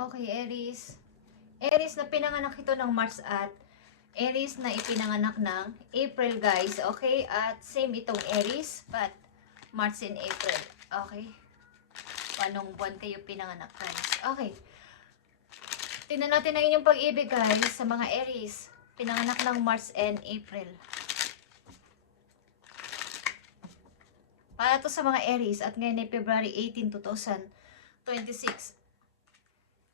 Okay, Aries. Aries na pinanganak ito ng March at Aries na ipinanganak ng April, guys. Okay? At same itong Aries, but March and April. Okay? Anong buwan kayo pinanganak, guys? Okay. Tingnan natin ang inyong pag-ibig, guys, sa mga Aries. Pinanganak ng March and April. Para to sa mga Aries at ngayon ay February 18, 2026.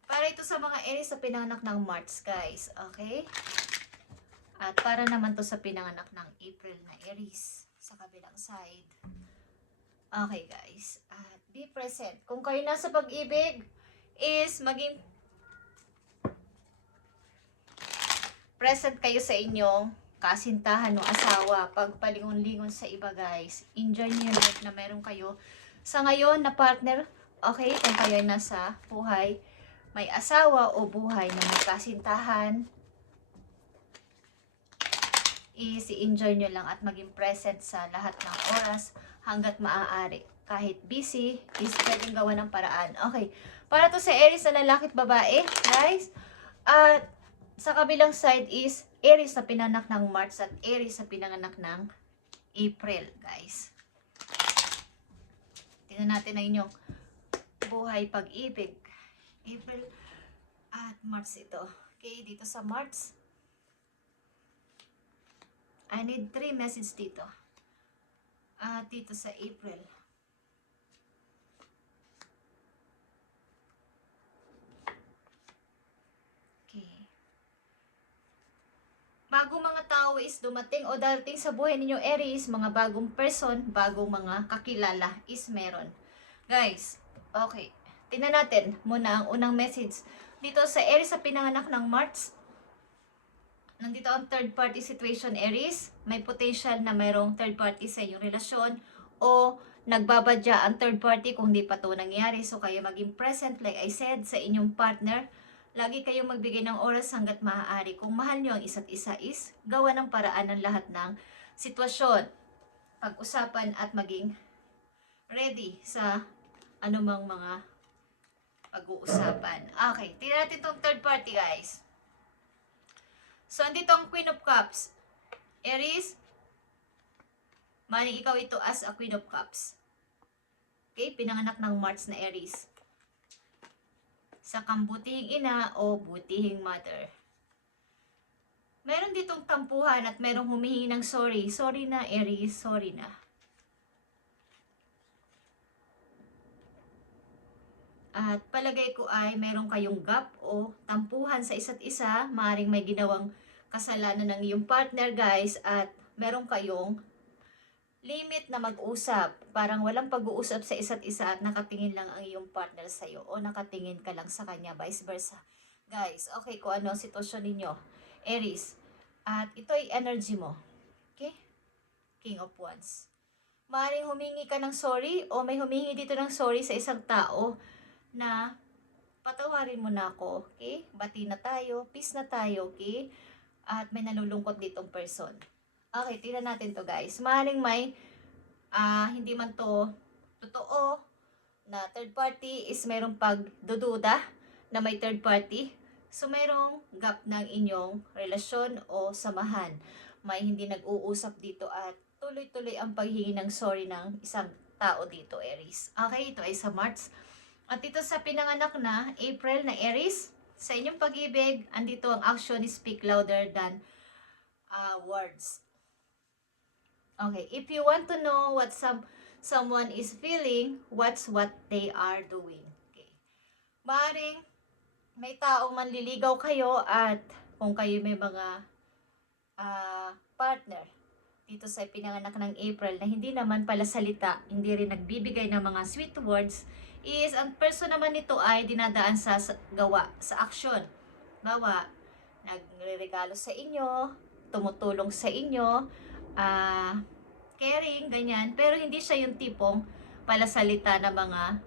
Para ito sa mga Aries sa pinanganak ng March, guys. Okay? At para naman to sa pinanganak ng April na Aries sa kabilang side. Okay, guys. At be present. Kung kayo nasa pag-ibig, is maging present kayo sa inyong kasintahan o asawa. Pagpalingon-lingon sa iba, guys. Enjoy niyo yung life na meron kayo sa ngayon na partner. Okay? Kung kayo nasa buhay, may asawa o buhay na may kasintahan, i-enjoy nyo lang at maging present sa lahat ng oras hanggat maaari. Kahit busy, is pwedeng gawa ng paraan. Okay. Para to sa Aries na lalaki at babae, guys. At sa kabilang side is Aries na pinanganak ng March at Aries na pinanganak ng April, guys. Tingnan natin na inyong buhay pag-ibig. April at March ito. Okay, dito sa March, I need 3 messages dito. At dito sa April. Okay. Bagong mga tao is dumating o darating sa buhay ninyo, Aries, mga bagong person, bagong mga kakilala is meron. Guys, okay. Tingnan natin muna ang unang message. Dito sa Aries sa pinanganak ng March, nandito ang third party situation, Aries. May potential na mayroong third party sa iyong relasyon o nagbabadya ang third party kung di pa ito nangyari. So kayo maging present, like I said, sa inyong partner. Lagi kayong magbigay ng oras hanggat maaari. Kung mahal nyo ang isa't isa is gawa ng paraan ng lahat ng sitwasyon. Pag-usapan at maging ready sa anumang mga pag-uusapan. Okay, tingnan natin itong third party, guys. So, andito ang Queen of Cups. Aries, maling ikaw ito as a Queen of Cups. Okay, pinanganak ng March na Aries. Sa kambutihing ina o butihing mother. Meron ditong tampuhan at merong humihingi ng sorry. Sorry na, Aries, sorry na. At palagay ko ay meron kayong gap o tampuhan sa isa't isa. Maaaring may ginawang kasalanan ng iyong partner, guys. At meron kayong limit na mag-usap. Parang walang pag-uusap sa isa't isa at nakatingin lang ang iyong partner sa iyo. O nakatingin ka lang sa kanya, vice versa. Guys, okay, kung ano ang sitwasyon ninyo. Aries. At ito ay energy mo. Okay? King of Wands. Maaaring humingi ka ng sorry o may humingi dito ng sorry sa isang tao na patawarin mo na ako, okay? Bati na tayo, peace na tayo, okay? At may nalulungkot ditong person. Okay, tingnan natin to, guys. Maaaring may hindi man to totoo na third party is mayroong pagdududa na may third party. So, mayroong gap ng inyong relasyon o samahan. May hindi nag-uusap dito at tuloy-tuloy ang paghingi ng sorry ng isang tao dito, Aries. Okay, ito ay sa March. At ito sa pinanganak na April na Aries, sa inyong pag-ibig, andito ang action is speak louder than words. Okay, if you want to know what someone is feeling, watch what they are doing. Okay. Maaaring may taong manliligaw kayo at kung kayo may mga partner dito sa pinanganak ng April na hindi naman pala salita, hindi rin nagbibigay ng mga sweet words, is ang person naman nito ay dinadaan sa gawa, sa action. Gawa, nagre-regalo sa inyo, tumutulong sa inyo, caring, ganyan. Pero hindi siya yung tipong palasalita na mga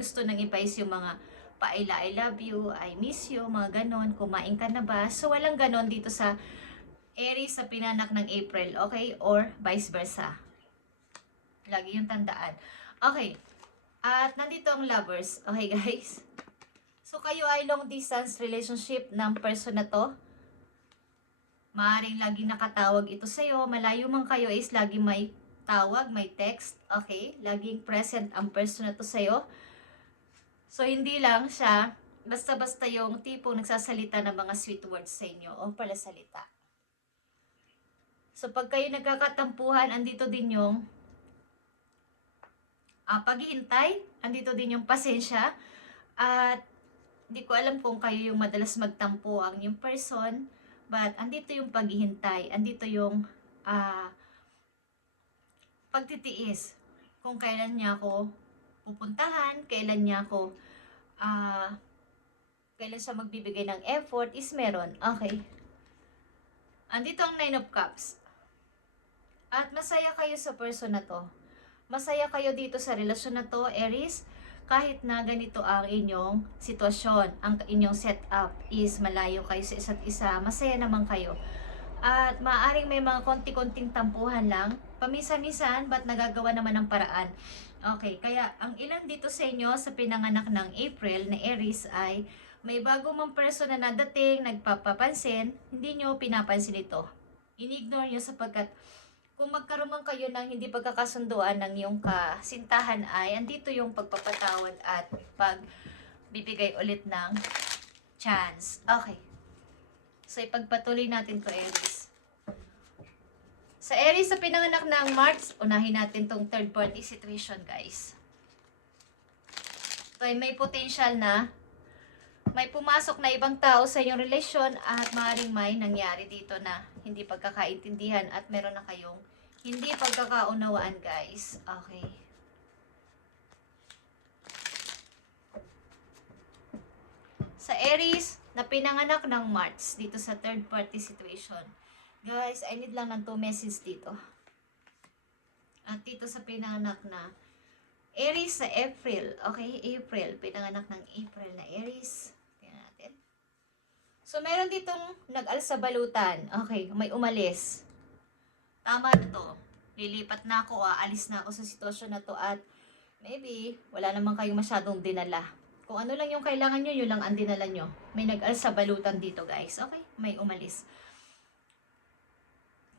gusto nang ipais yung mga paila, I love you, I miss you, mga ganon, kumain ka na ba? So, walang ganon dito sa Aries sa pinanak ng April, okay? Or vice versa. Lagi yung tandaan. Okay. At nandito ang lovers. Okay, guys? So, So kayo ay long distance relationship ng person na to. Maaring laging nakatawag ito sa'yo. Malayo man kayo is lagi may tawag, may text. Okay? Laging present ang person na to sa'yo. So hindi lang siya basta-basta yung tipong nagsasalita ng mga sweet words sa inyo o palasalita. So pag kayo nagkakatampuhan, andito din yung paghihintay, andito din yung pasensya, at di ko alam kung kayo yung madalas magtampo ang yung person, but andito yung paghihintay, andito yung pagtitiis. Kung kailan niya ako pupuntahan, kailan niya ako, kailan siya magbibigay ng effort is meron. Okay. Andito ang 9 of Cups. At masaya kayo sa person na to. Masaya kayo dito sa relasyon na to, Aries. Kahit na ganito ang inyong sitwasyon, ang inyong setup is malayo kayo sa isa't isa, masaya naman kayo. At maaaring may mga konti-konting tampuhan lang, paminsan-minsan, ba't nagagawa naman ng paraan. Okay, kaya ang ilan dito sa inyo sa pinanganak ng April na Aries ay may bago mang person na nadating, nagpapapansin, hindi nyo pinapansin ito. Inignore nyo sapagkat kung magkaroon man kayo ng hindi pagkakasunduan ng iyong kasintahan ay andito yung pagpapatawad at pagbibigay ulit ng chance. Okay. So ipagpatuloy natin to, Aries. Sa Aries, sa pinanganak ng March, unahin natin tong third party situation, guys. Ito ay may potential na may pumasok na ibang tao sa inyong relasyon at maaaring may nangyari dito na hindi pagkakaintindihan at meron na kayong hindi pagkakaunawaan, guys. Okay. Sa Aries, na pinanganak ng March dito sa third party situation. Guys, I need lang ng 2 messages dito. At dito sa pinanganak na Aries sa April. Okay, April. Pinanganak ng April na Aries. So, meron ditong nag-alsa balutan. Okay, may umalis. Tama na to. Lilipat na ako, aalis na ako sa sitwasyon na to at maybe, wala naman kayong masyadong dinala. Kung ano lang yung kailangan nyo, yun lang ang dinala nyo. May nag-alsa balutan dito, guys. Okay, may umalis.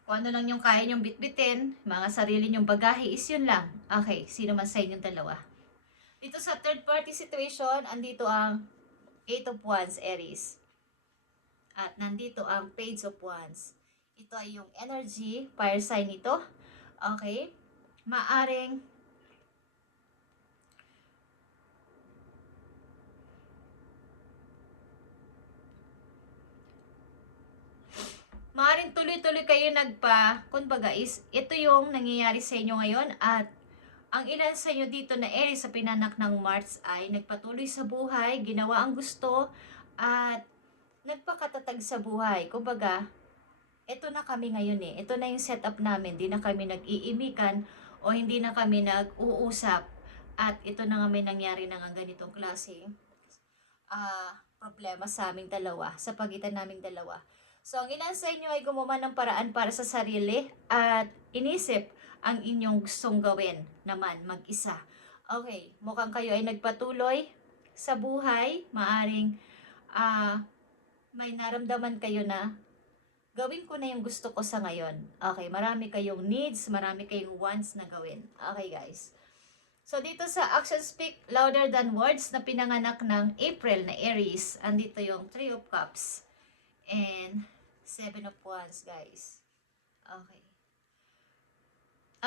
Kung ano lang yung kaya nyong bitbitin, mga sarili nyong bagahe is yun lang. Okay, sino man sa inyong dalawa. Dito sa third party situation, andito ang 8 of Wands, Aries. At nandito ang Page of Wands. Ito ay yung energy, fire sign nito. Okay? Maaring tuloy-tuloy kayo kumbaga is, ito yung nangyayari sa inyo ngayon at ang ilan sa inyo dito na Aries sa pinanak ng March ay nagpatuloy sa buhay, ginawa ang gusto, at nagpakatatag sa buhay. Kumbaga, ito na kami ngayon eh. Ito na yung setup namin. Hindi na kami nag-iimikan o hindi na kami nag-uusap. At ito na nga may nangyari na nga ganitong klase problema sa aming dalawa, sa pagitan naming dalawa. So, ang ilan sa inyo ay gumawa ng paraan para sa sarili at inisip ang inyong gustong gawin naman mag-isa. Okay, mukhang kayo ay nagpatuloy sa buhay. Maaring may naramdaman kayo na gawin ko na yung gusto ko sa ngayon. Okay, marami kayong needs, marami kayong wants na gawin. Okay, guys. So, dito sa Action Speak Louder Than Words na pinanganak ng April na Aries, andito yung 3 of Cups and 7 of Wands, guys. Okay.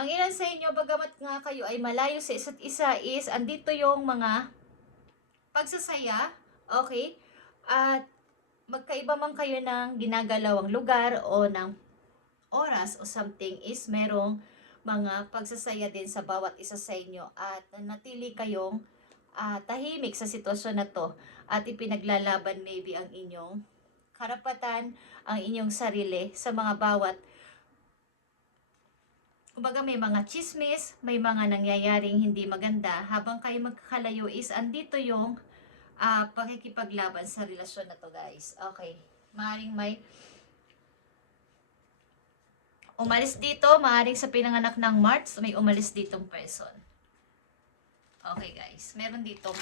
Ang ilan sa inyo, bagamat nga kayo ay malayo sa isa't isa is, andito yung mga pagsasaya, okay? At magkaiba man kayo ng ginagalawang lugar o ng oras o something is merong mga pagsasaya din sa bawat isa sa inyo at natili kayong tahimik sa sitwasyon na to at ipinaglalaban maybe ang inyong karapatan, ang inyong sarili sa mga bawat kumbaga may mga chismis, may mga nangyayaring hindi maganda habang kayo magkakalayo is andito yung pakikipaglaban sa relasyon na to, guys. Okay. Maaring may umalis dito, maaring sa pinanganak ng March, may umalis ditong person. Okay, guys. Meron ditong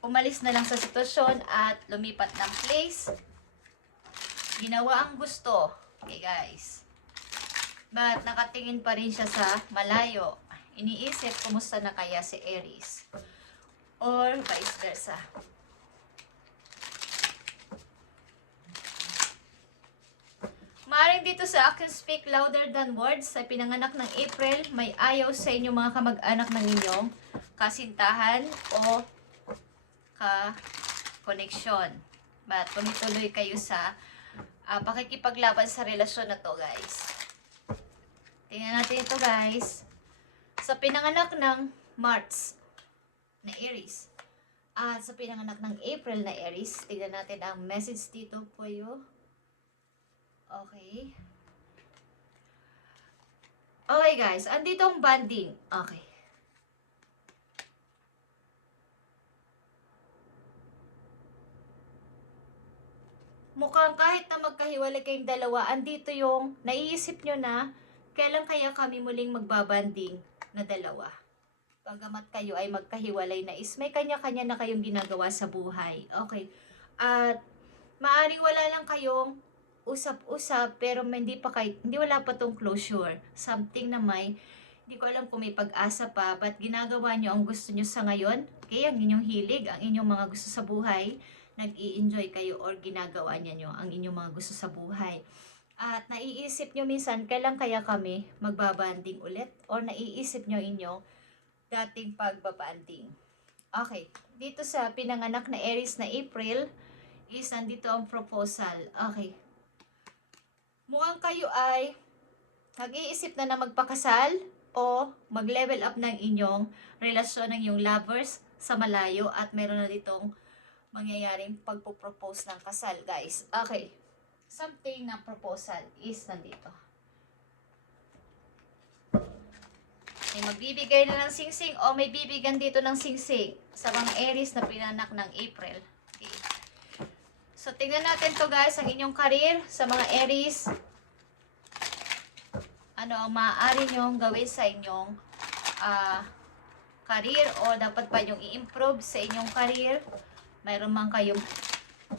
umalis na lang sa sitwasyon at lumipat ng place. Ginawa ang gusto. Okay guys. But nakatingin pa rin siya sa malayo. Iniisip kumusta na kaya si Aries. Or vice versa. Maaring dito sa akin speak louder than words. Sa pinanganak ng April, may ayaw sa inyong mga kamag-anak ng inyong kasintahan o ka-connection. But tumituloy kayo sa pakikipaglaban sa relasyon na to guys. Tingnan natin ito guys. Sa pinanganak ng March na Aries at sa pinanganak ng April na Aries, tingnan natin ang message dito for you. Okay. Okay guys, andito ang bonding. Okay. Mukhang kahit na magkahiwalay kayong dalawa, andito yung naiisip nyo na kailan kaya kami muling magbabanding na dalawa. Pagamat kayo ay magkahiwalay na is may kanya-kanya na kayong ginagawa sa buhay. Okay. At maaring wala lang kayong usap-usap pero hindi wala pa tong closure. Something na hindi ko alam kung may pag-asa pa, but ginagawa nyo ang gusto nyo sa ngayon. Okay, ang inyong hilig, ang inyong mga gusto sa buhay, nag-i-enjoy kayo or ginagawa nyo ang inyong mga gusto sa buhay. At naiisip nyo minsan, kailan kaya kami magbabanding ulit? Or naiisip nyo inyong dating pagbabanding. Okay, dito sa pinanganak na Aries na April, is nandito ang proposal. Okay. Mukhang kayo ay nag-iisip na magpakasal o mag-level up ng inyong relasyon ng iyong lovers sa malayo at meron na ditong mangyayaring pagpo-propose ng kasal, guys. Okay. Something na proposal is nandito. May magbibigay na ng singsing o may bibigyan dito ng singsing sa mga Aries na pinanak ng April. Okay. So, tingnan natin to guys, ang inyong career sa mga Aries. Ano ang maaari nyong gawin sa inyong career o dapat pa nyong i-improve sa inyong career. Mayroon man kayong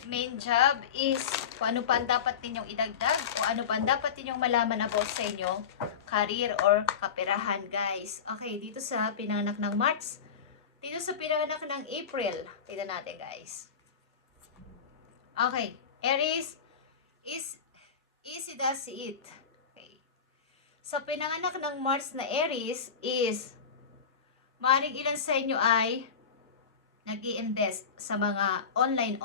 main job is kung ano pa ang dapat ninyong idagdag o ano pa ang dapat ninyong malaman about sa inyong career or kaperahan, guys. Okay, dito sa pinanganak ng March, dito sa pinanganak ng April, tignan natin, guys. Okay, Aries is easy does it. Okay. Sa pinanganak ng March na Aries is maaaring ilan sa inyo ay nag-i-invest sa mga online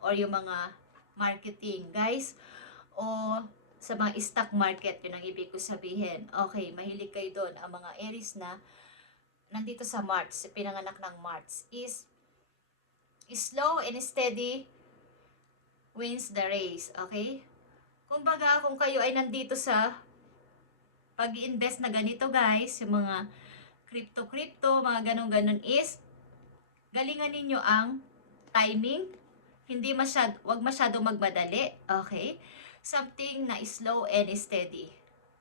or yung mga marketing, guys, o sa mga stock market, yun ang ibig ko sabihin. Okay, mahilig kayo doon. Ang mga Aries na nandito sa March, pinanganak ng March, is slow and steady wins the race. Okay? Kumbaga, kung kayo ay nandito sa pag-i-invest na ganito, guys, yung mga crypto, mga ganun-ganun is galingan ninyo ang timing. Wag masyadong magmadali. Okay? Something na slow and steady.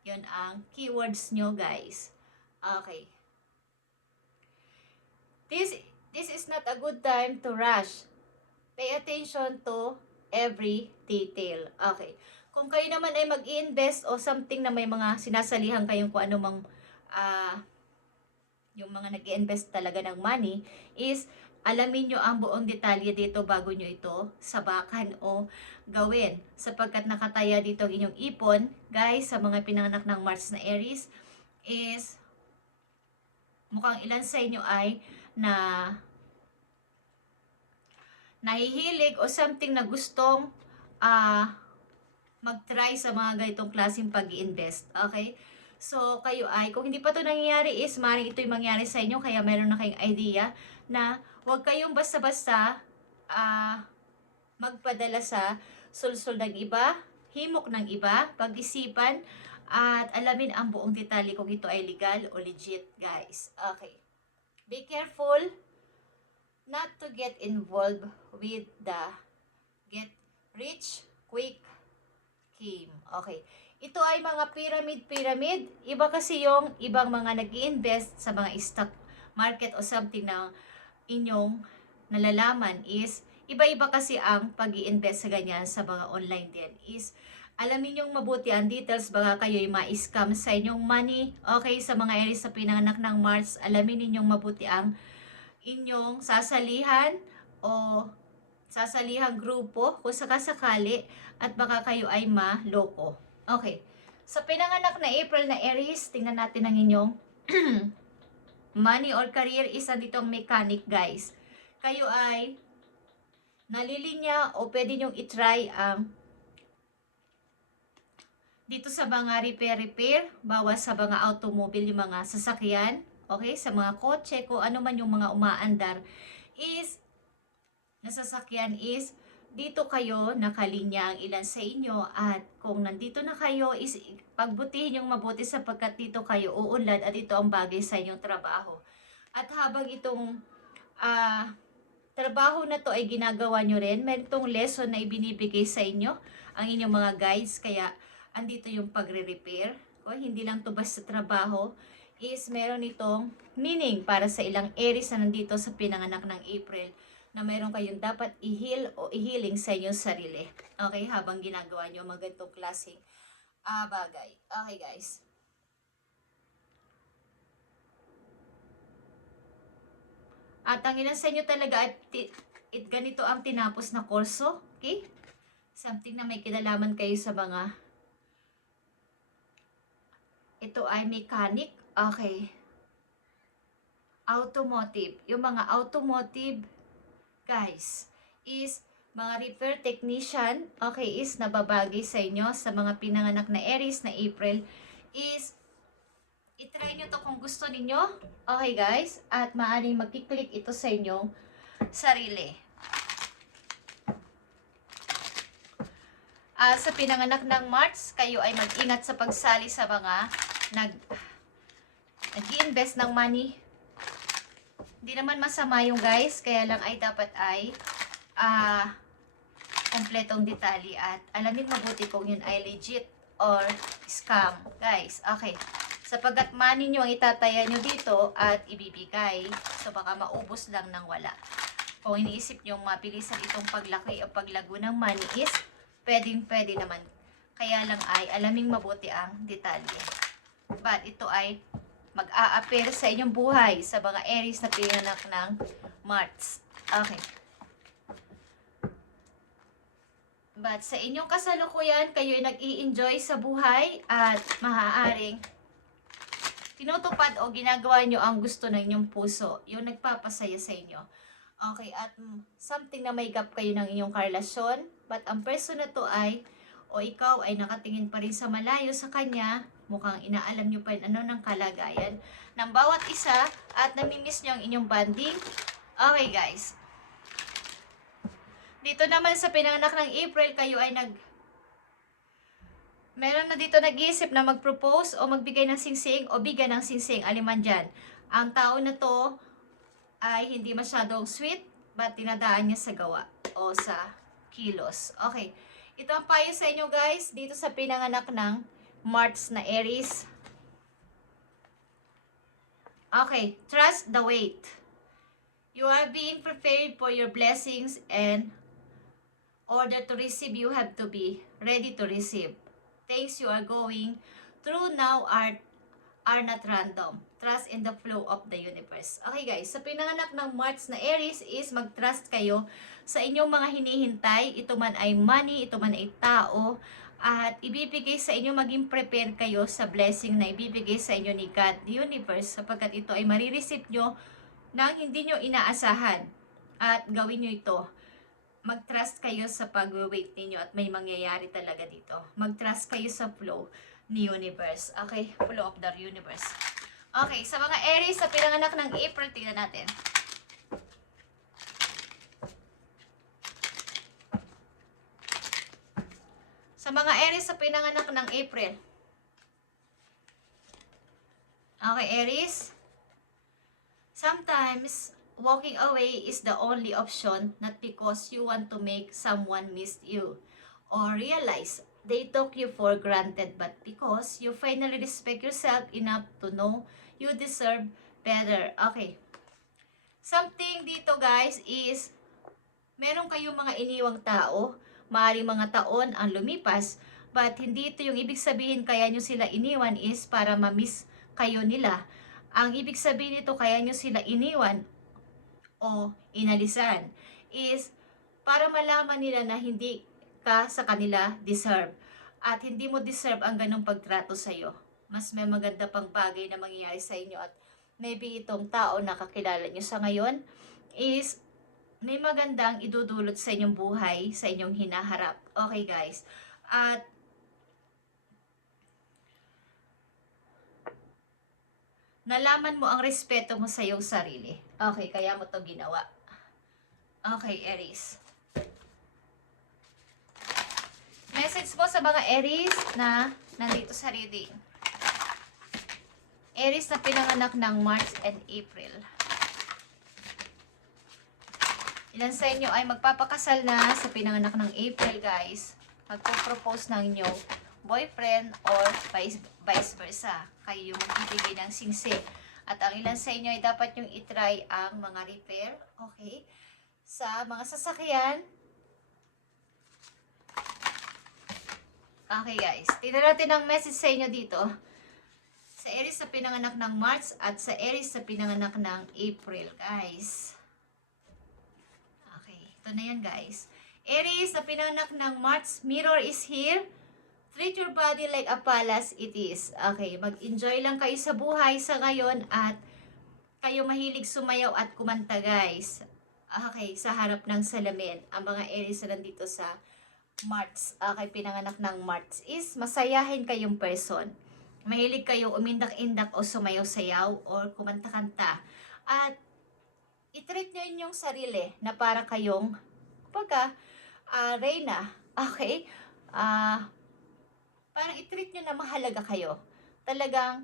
Yun ang keywords nyo, guys. Okay. This is not a good time to rush. Pay attention to every detail. Okay. Kung kayo naman ay mag-i-invest o something na may mga sinasalihan kayong kung anumang yung mga nag-i-invest talaga ng money, is alamin nyo ang buong detalye dito bago nyo ito sabakan o gawin. Sapagkat nakataya dito ang inyong ipon, guys, sa mga pinanganak ng March na Aries, is mukhang ilan sa inyo ay nahihilig o something na gustong mag-try sa mga ganitong klaseng pag-i-invest. Okay? So, kayo ay, kung hindi pa ito nangyayari is, maaaring ito'y mangyari sa inyo, kaya meron na kayong idea na huwag kayong basta-basta magpadala sa sulsul ng iba, himok ng iba, pag-isipan, at alamin ang buong detalye kung ito ay legal o legit, guys. Okay. Be careful not to get involved with the get rich quick scheme. Okay. Ito ay mga pyramid. Iba kasi yung ibang mga nag-i-invest sa mga stock market o something na inyong nalalaman is, iba-iba kasi ang pag-i-invest sa ganyan sa mga online din is, alamin yung mabuti ang details, baka kayo'y ma-scam sa inyong money. Okay, sa mga Aries sa pinanganak ng Mars, alamin ninyong mabuti ang inyong sasalihan o sasalihang grupo kung sakasakali at baka kayo ay maloko. Okay. Sa pinanganak na April na Aries, tingnan natin ang inyong money or career. Isa ditong mechanic, guys. Kayo ay nalilinya o pwede nyong itry ang dito sa mga repair, bawas sa mga automobile, yung mga sasakyan, okay, sa mga kotse, kung ano man yung mga umaandar, is, nasasakyan is, dito kayo nakalinya ang ilan sa inyo at kung nandito na kayo is pagbutihin yung mabuti sapagkat dito kayo uunlad at ito ang bagay sa inyong trabaho. At habang itong trabaho na to ay ginagawa nyo rin, may itong lesson na ibinibigay sa inyo ang inyong mga guides, kaya andito yung pagre-repair. O, hindi lang to basta trabaho, is meron itong meaning para sa ilang Aries na nandito sa pinanganak ng April, na meron kayong dapat i-heal o i-healing sa inyong sarili. Okay, habang ginagawa nyo mga ganitong klaseng bagay. Okay, guys. At ang ilan sa inyo talaga ay ganito ang tinapos na kurso. Okay? Something na may kinalaman kayo sa mga ito ay mechanic. Okay. Automotive. Yung mga automotive, guys, is mga repair technician, okay, is nababagi sa inyo sa mga pinanganak na Aries na April, is itry nyo to kung gusto ninyo. Okay, guys? At maaaring magkiklik ito sa inyong sarili. Sa pinanganak ng March, kayo ay mag-ingat sa pagsali sa mga nag-i-invest ng money. Hindi naman masama yung guys, kaya lang ay dapat ay kompletong detalye at alamin mabuti kung yun ay legit or scam, guys. Okay. Sapagkat money nyo ang itataya nyo dito at ibibigay, so baka maubos lang ng wala. Kung iniisip nyo mabilisan itong paglaki o paglago ng money is pwede naman. Kaya lang ay alaming mabuti ang detalye. But ito ay mag-a-appear sa inyong buhay sa mga Aries na pinanganak ng March. Okay. But sa inyong kasalukuyan, kayo ay nag-i-enjoy sa buhay at maaaring tinutupad o ginagawa nyo ang gusto ng inyong puso. Yung nagpapasaya sa inyo. Okay, at something na may gap kayo ng inyong karelasyon, but ang person na to ay, o ikaw ay nakatingin pa rin sa malayo sa kanya, mukhang inaalam nyo pa rin ano ng kalagayan ng bawat isa, at namimiss nyo ang inyong bonding. Okay, guys. Dito naman sa pinanganak ng April, kayo ay meron na dito nag-iisip na mag-propose o magbigay ng singsing o bigyan ng singsing, aliman dyan. Ang tao na to ay hindi masyadong sweet, but tinadaan niya sa gawa o sa kilos. Okay. Ito ang payo sa inyo guys, dito sa pinanganak ng March na Aries. Okay. Trust the wait. You are being prepared for your blessings, and order to receive, you have to be ready to receive. Things you are going through now are not random. Trust in the flow of the universe. Okay guys, sa pinanganak ng March na Aries is mag-trust kayo sa inyong mga hinihintay. Ito man ay money, ito man ay tao, at ibibigay sa inyo, maging prepare kayo sa blessing na ibibigay sa inyo ni God, the universe, sapagkat ito ay marireceive nyo nang hindi nyo inaasahan. At gawin nyo ito. Mag-trust kayo sa pag-wait ninyo at may mangyayari talaga dito. Mag-trust kayo sa flow ni universe. Okay? Flow of the universe. Okay, sa mga Aries sa pinanganak ng April, tingnan natin. Sa mga Aries sa pinanganak ng April. Okay, Aries. Sometimes, walking away is the only option, not because you want to make someone miss you or realize they took you for granted, but because you finally respect yourself enough to know you deserve better. Okay. Something dito guys is, meron kayong mga iniwang tao, maaaring mga taon ang lumipas, but hindi ito yung ibig sabihin kaya nyo sila iniwan is para ma-miss kayo nila. Ang ibig sabihin nito kaya nyo sila iniwan o inalisan is para malaman nila na hindi ka sa kanila deserve. At hindi mo deserve ang ganong pagtrato sa'yo. Mas may maganda pang bagay na mangyayari sa inyo at maybe itong tao na kakilala nyo sa ngayon is may magandang idudulot sa inyong buhay, sa inyong hinaharap. Okay guys. At nalaman mo ang respeto mo sa iyong sarili. Okay, kaya mo to ginawa. Okay, Aries. Message mo sa mga Aries na nandito sa reading. Aries na pinanganak ng March and April. Ilan sa inyo ay magpapakasal na sa pinanganak ng April, guys. Magpo-propose ng inyong boyfriend or vice versa. Kayo yung magbibigay ng singse. At ang ilan sa inyo ay dapat yung itry ang mga repair. Okay? Sa mga sasakyan. Okay guys, tingnan natin ang message sa inyo dito. Sa Aries na pinanganak ng March at sa Aries na pinanganak ng April, guys. Okay, ito na yan guys. Aries na pinanganak ng March, mirror is here. Treat your body like a palace it is. Okay, mag-enjoy lang kayo sa buhay sa ngayon at kayo mahilig sumayaw at kumanta guys. Okay, sa harap ng salamin. Ang mga Aries na nandito sa March, kay pinanganak ng March is masayahin kayong person. Mahilig kayong umindak-indak o sumayaw-sayaw or kumanta-kanta. At i-treat nyo inyong sarili na para kayong reyna. Okay? Parang i-treat nyo na mahalaga kayo. Talagang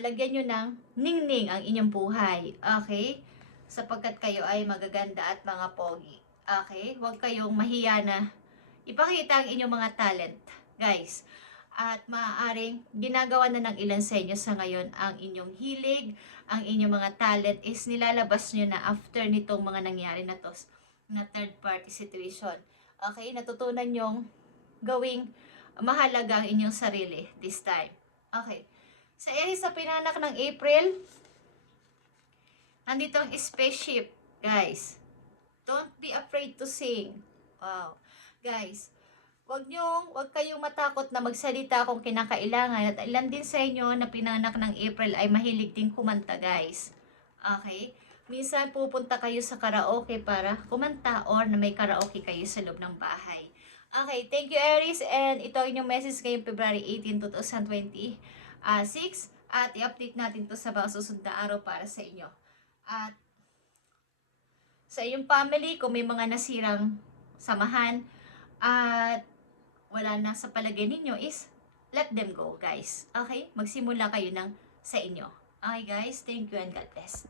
lagyan nyo ng ningning ang inyong buhay. Okay? Sapagkat kayo ay magaganda at mga pogi. Okay? Huwag kayong mahiya na ipakita ang inyong mga talent, guys. At maaaring ginagawa na ng ilan sa inyo sa ngayon ang inyong hilig, ang inyong mga talent is nilalabas nyo na after nitong mga nangyari na to, na third party situation. Okay, natutunan nyong gawing mahalaga ang inyong sarili this time. Okay, sa Aries sa pinanak ng April, nandito ang spaceship, guys. Don't be afraid to sing. Wow. Guys, wag kayong matakot na magsalita kung kinakailangan at ilan din sa inyo na pinanganak ng April ay mahilig din kumanta, guys. Okay? Minsan pupunta kayo sa karaoke para kumanta or na may karaoke kayo sa loob ng bahay. Okay, thank you Aries and ito ang inyong message ngayong February 18, 2026 at i-update natin to sa mga susunod na araw para sa inyo. At sa iyong family, kung may mga nasirang samahan, at wala na sa palagay ninyo is let them go guys. Okay? Magsimula kayo ng sa inyo. Okay guys? Thank you and God bless.